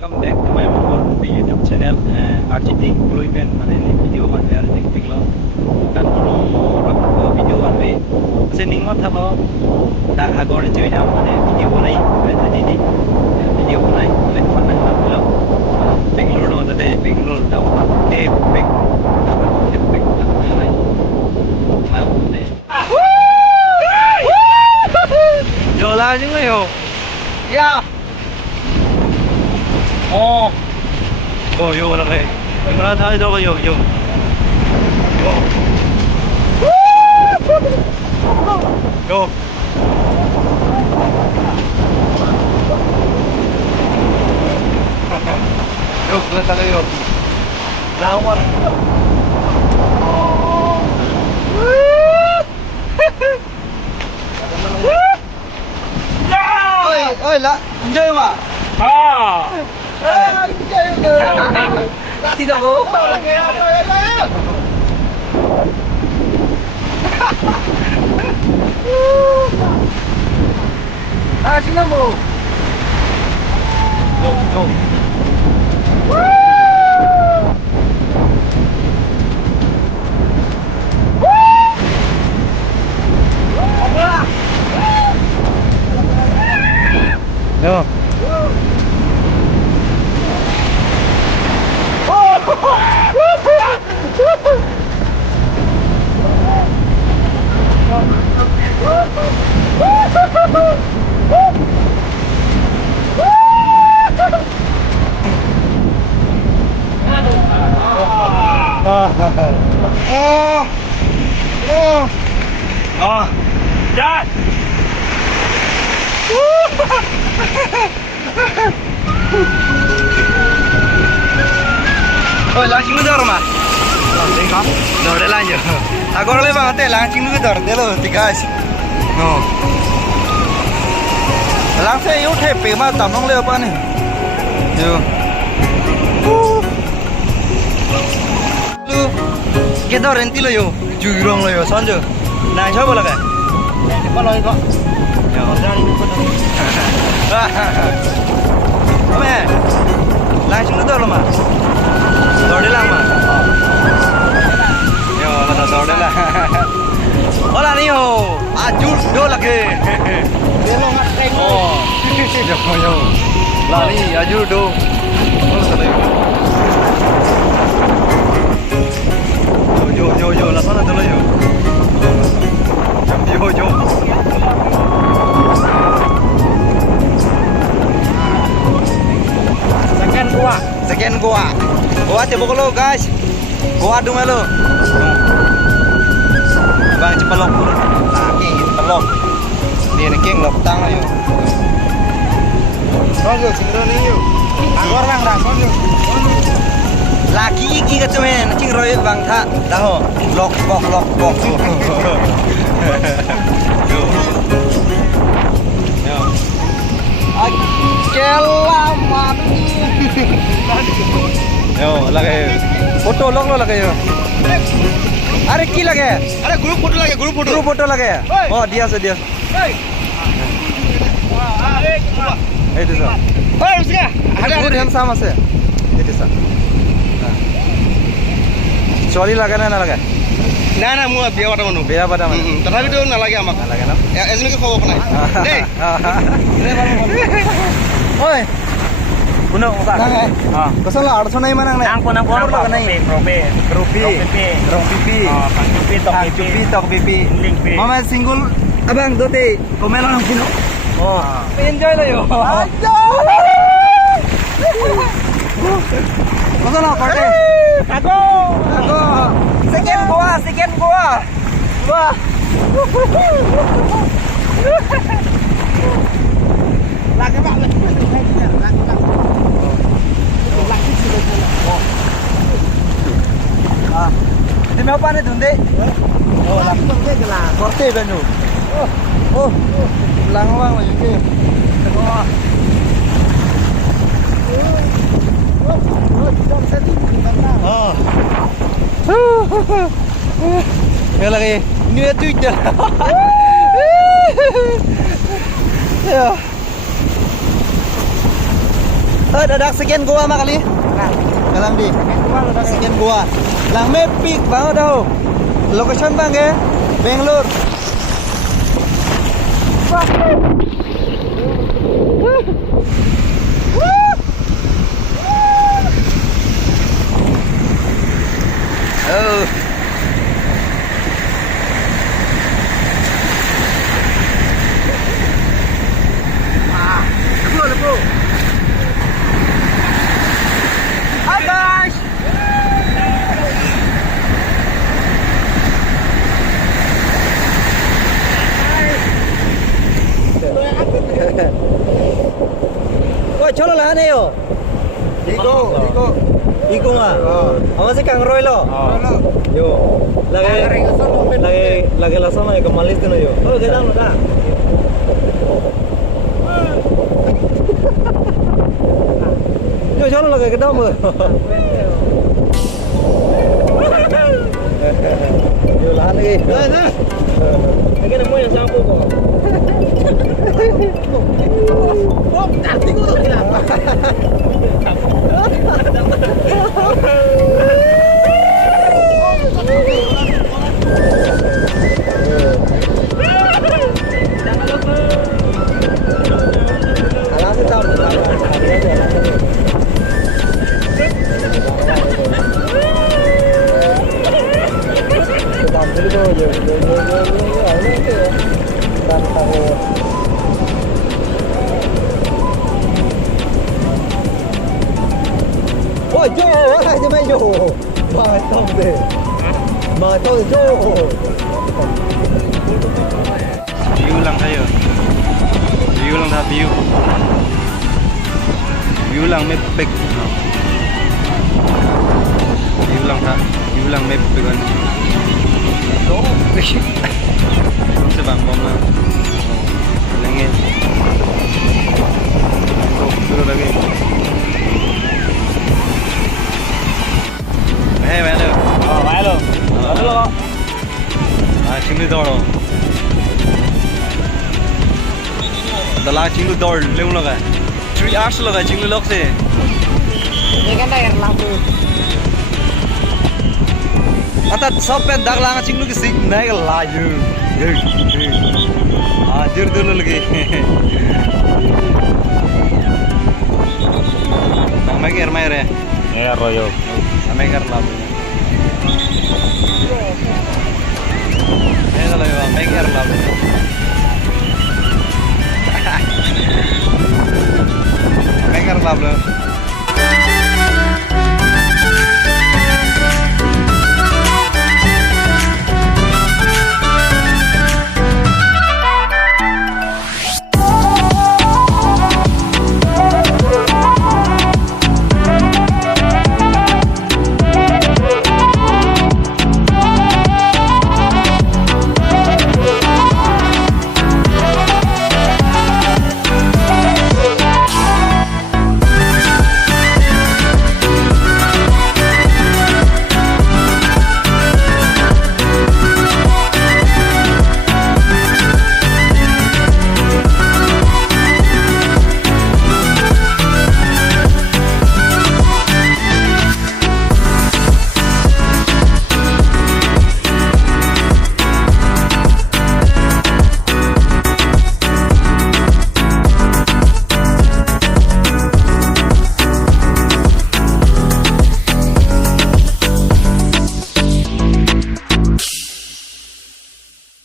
welcome back to my more YouTube channel RGT Employment মানে video banwe ar tiklo kan video banwe se ningma thalo da agor joi na mane video banai jadi video banai le panna lo Bangalore no date Bangalore da Yo la chứ người hiểu. Yeah. Oh. Oh, yo là cái. Mình ra thấy đâu có yo yo. Yo. Yo, kita tak yo. Lawan. Ơi là chơi mà chơi thì đâu có xin lỗi bố Yo. Dad. Oh, langsung dor mah. Langsung kah? Dor lanjut. Aku oleh banget langsung dor deh lo, tigas. Oh. Langsung yuk tepi mah tamong leo apa nih? Yuk. Lu, kita renti lo yuk, jurong lo yuk, sanjo. Nah, coba lah kan? Cepat lo kok. Ya, jangan ikut. Ame, langsung dor lo mah. Dordel lang mah. Yo, la dordel lah. Hola niyo. Ajur do lagi. Oh. Yo. Lari ajur do. Yo, la sana dulu yo. Yo. Sekian gua coba lo guys, gua adu melo. Bang cepelok, lagi pelok. Dia nih keng tang ayo. Sonjo sindro nih yuk. Agor bang dah sonjo. Lagi iki kecumen cing roy bang tha dah ho. Lok bok. Yo. Akelaman. Yo, lagi foto log lo lagi yo. Are ki lage? Are group photo lage. Oh, dia. Itu sah. Oh, usga. Ada handsome আছে. Itu sah. Sorry lage na lage? না মই বিয়া পাতা মানুহ তথাপিতো নালাগে আমাক নালাগে না এজনীকে খবৰ নাই দেই ঐ Puno ka? Ah. Kasi la arso na iman ang nang po na Rupi. Tok pipi. Mama single abang dote. Komelo lang kino. Oh. Enjoy la yo. Kasi na party. Ako. Second gua. Wah. Lagi pak. Di mana apa nih tunde? Oh, langsung ke lah. Korte benu. Oh, langwang lagi ke. Tengok. Oh. Ya lagi. Ini itu je. Ya. Dadak sekian gua mah kali. Nah, kalang di. Sekian gua. Lang may peak banget tau. Location bang ya? Bangalore. Oh. Lepo. Hi guys. Ôi chỗ là này yo. Iko nga. Ama si Kang Roy lo. Yo. Lagi lasan na kamalis din yo. Oh, gadang da. Yo chỗ lagi gadang mo. Yo lahan lagi. Lagi na mo yung sampo ko. Oh, dati ko to kinapa. Alam mo tao, ôi chỗ ai cho mấy chỗ mà tông gì mà tôi chỗ view lang tayo. View lang ta view. View lang may pick. View lang may pick kan. Sa bang bom na. Langit. Dulu lagi. Hey, malo. Oh, malo. Ano lo? Chinglu doro. Dala chinglu dor leung laga. 3 hours laga chinglu lok se. ini kan air lampu Ata सब पे दाग लांगा चिंगलू की सीख नहीं ला यू दूर दूर लगे हमें क्या रमाय रे रोयो हमें कर ला हमें कर ला हमें कर ला